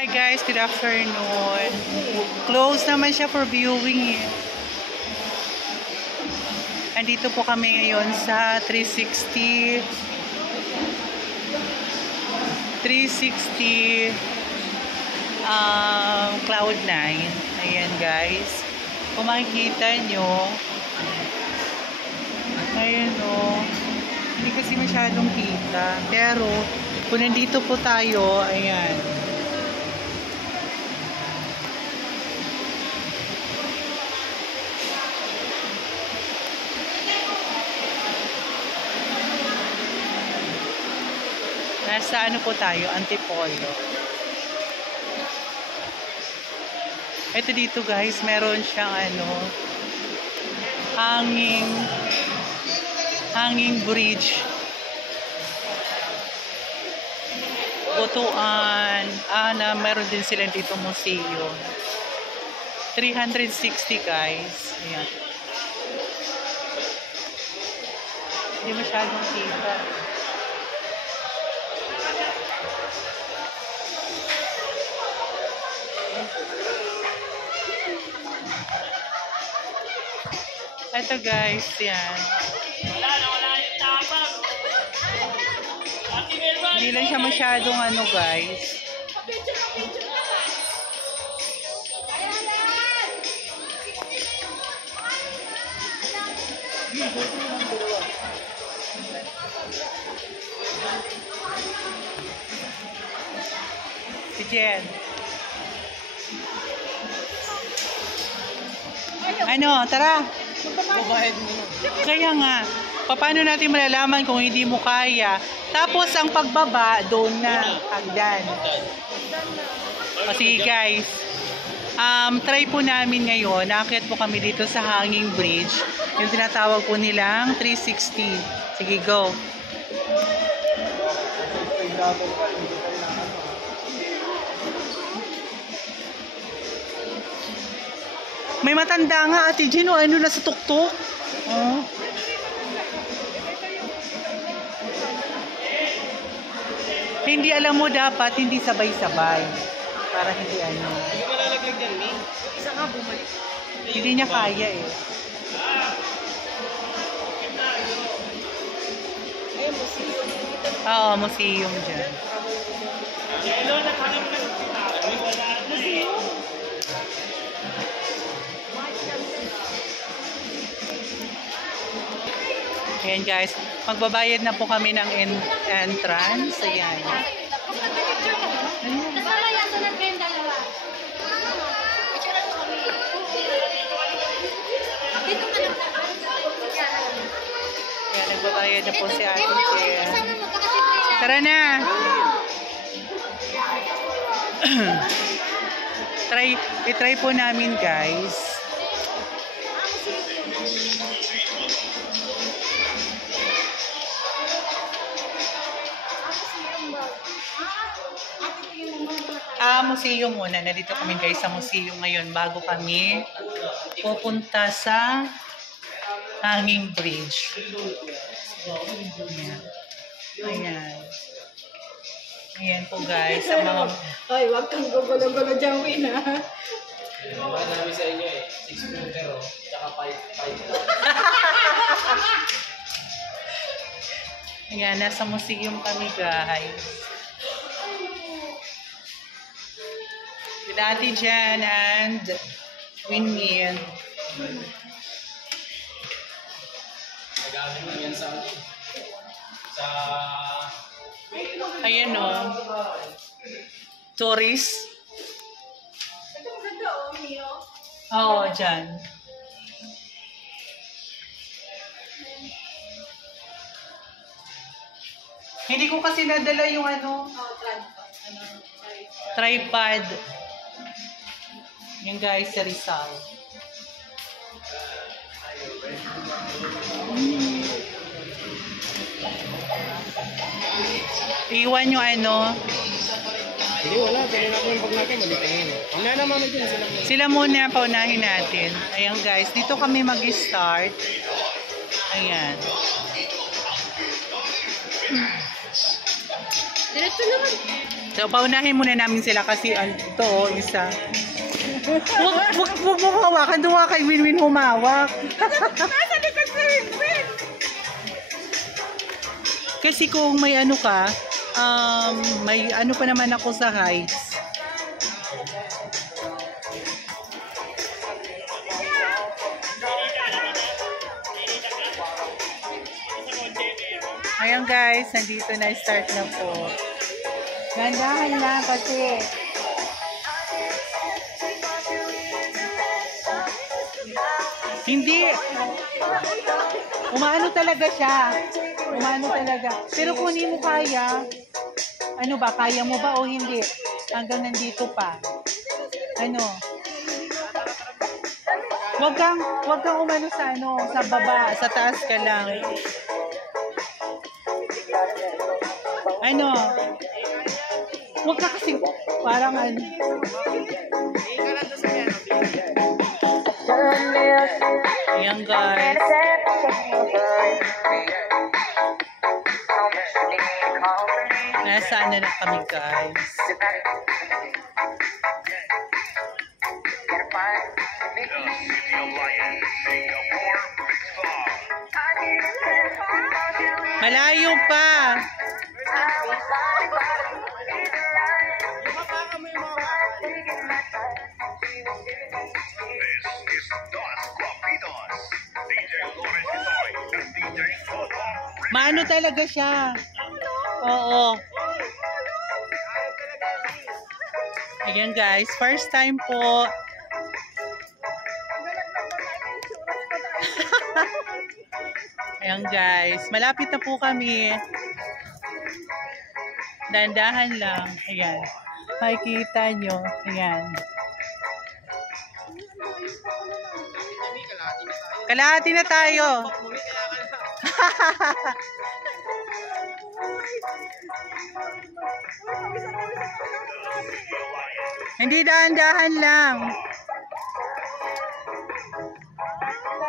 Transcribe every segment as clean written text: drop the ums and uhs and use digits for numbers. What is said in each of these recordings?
Hi guys, good afternoon. Close naman siya for viewing eh. Andito po kami ngayon sa 360 Cloud9. Ayan guys. Kung makikita nyo, ayan o. Hindi kasi masyadong kita. Pero, kung nandito po tayo, ayan. Nasa ano po tayo? Antipolo. Ito dito guys, meron siyang ano, hanging bridge. Butuan. Na meron din sila dito museo. 360 guys. Ayan. Hindi masyadong kita. Ito guys, yan. Hindi lang siya masyadong ano guys. Si Jen. Ano, tara. Kaya nga, paano natin malalaman kung hindi mo kaya? Tapos ang pagbaba, doon na, hagdan. O sige guys, try po namin ngayon, nakakit po kami dito sa hanging bridge, yung tinatawag po nilang 360. Sige, go. May matanda nga, Ate Gino, ano na sa tuktok? Oh. Hindi alam mo dapat, hindi sabay-sabay. Para hindi ano. Hindi malalaglag yan, May. Isa nga bumalik. Hindi niya kaya eh. Ayun, museum. Oo, museum dyan. Hello, naghanap ka. Museum. Ayan guys, magbabayad na po kami ng entrance. Ayan. Ayan, nagbabayad na po si Ate Jen. Tara na! I-try po namin guys. Museum muna. Nandito kami guys sa museum ngayon bago kami pupunta sa hanging bridge. Ayan. Ayan. Ayan po guys. Ang mga... Ay, wag kang gugulo-gulo dyan, Win, ha? Mga namin sa inyo eh. 6 pero, tsaka 5. Ayan, nasa museum kami guys. With Ate Jen and Winnie. Nagamit lang yan sa ano. Sa... Ayan o. Tourist. Ito maganda, oh, Mio. Oo, dyan. Hindi ko kasi nadala yung ano, Oh, tripod. tripod. Yung guys sa Rizal. Iwan yung ano. Hindi, wala. Pwede na yung pag natin. Malitain. Ang na naman dyan sila. Sila muna paunahin natin. Ayan guys, dito kami mag-start. Ayan. Diretso naman. So, paunahin muna namin sila kasi ito, isa. Wag mo hawakan. Doon kay Winwin humawak. Nasa likod si Winwin. Kasi kung may ano ka, may ano pa naman ako sa heights. Ayan guys, nandito na, start na po. Gandahan lang kasi. Hindi. Umaano talaga siya. Umaano talaga. Pero kung hindi mo kaya, ano ba, kaya mo ba o hindi? Hanggang nandito pa. Ano? Wag kang umano sa ano, sa baba, sa taas ka lang. Ano? Huwag ka kasi parang ano. Ayan guys. Nasaan na kami guys. Malayo pa. Maano talaga siya. Oo. Ayan guys, first time po. Ayan guys, malapit na po kami. Dandahan lang. Ayan. Makikita nyo. Ayan. Kalahati na tayo. Hindi, dahan-dahan lang.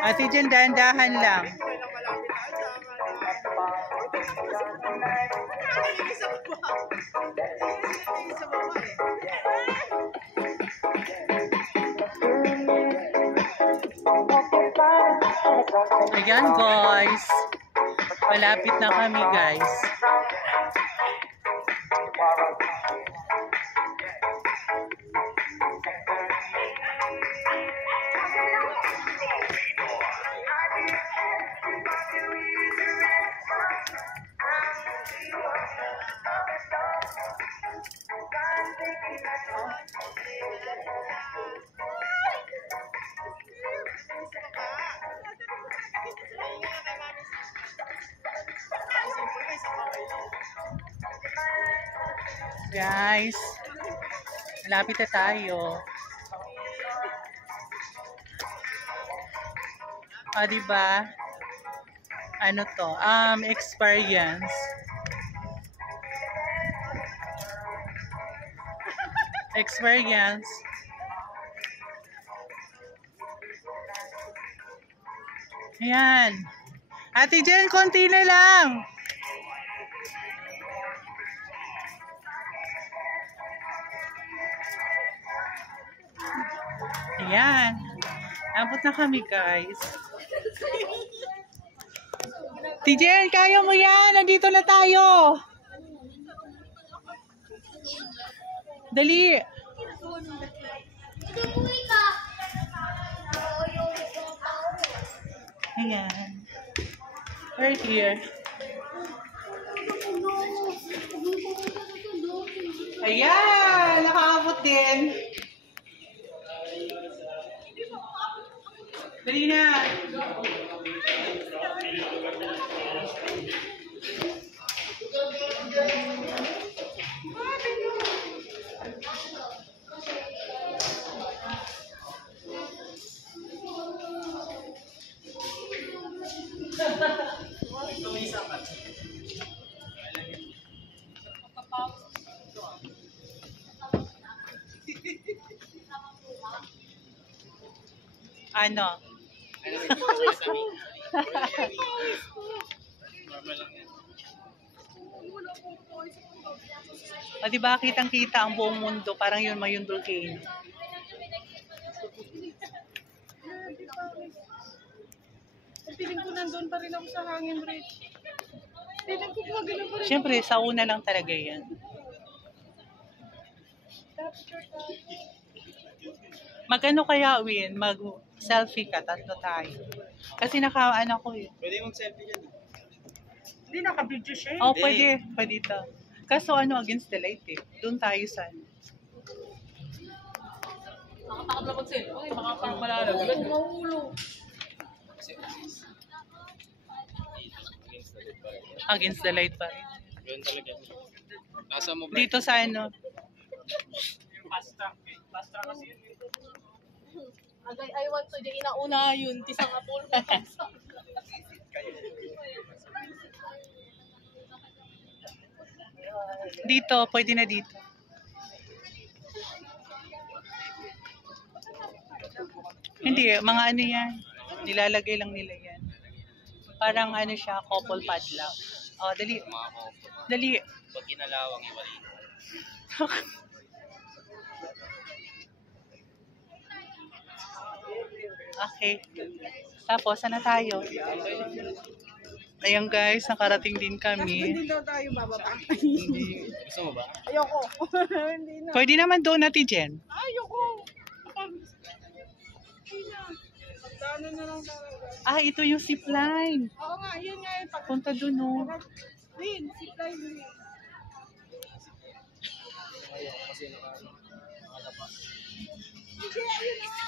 Ate dyan, dahan-dahan lang. Ayan guys. Malapit na kami guys. Guys, malapit na tayo. Diba? Ano to? Experience. Experience. Ayan. Ate Jen, konti na lang. Ayan. Abot na kami, guys. Tijen, kaya mo yan. Nandito na tayo. Dali. Ayan. Right here. Ayan. Nakaabot din. Dali na. Ano? O diba, kitang-kita ang buong mundo. Parang yun may yung volcano. Feeling ko nandun pa rin ako sa hangin bridge. Feeling ko gumagano pa rin. Siyempre, sa una lang talaga yan. Mag-ano kaya, Win? Mag-selfie ka, tatlo tayo. Kasi naka-ano ko eh. Pwede mag-selfie dyan. Hindi naka-video siya. Oh, pwede. Pwede ito. Kaso ano, against the light eh. Doon tayo sa ano. Against the light pa rin. Yun talaga. Nasa mo Dito sa ano. Agay, I want to di inauna yun. Tisang apol. Dito, pwede na dito. Hindi, mga ano yan. Nilalagay lang nila yan. Parang ano siya, couple pad lang. Oh, dali. mga kopo. Dali. Pag kinalawang iwalay. Okay. Tapos, sana tayo? Ayun guys, nakarating din kami. Hindi daw tayo bababa. Gusto mo ba? Ayoko. Hindi na. Pwede naman doon natin, Jen. Ayoko. Hindi na. Magdano na lang talaga. Ah, ito yung zipline. Oo nga, yun nga yung pag... Punta doon, no. Rin, zipline rin. Kasi nakadapa. Hindi, ayun na.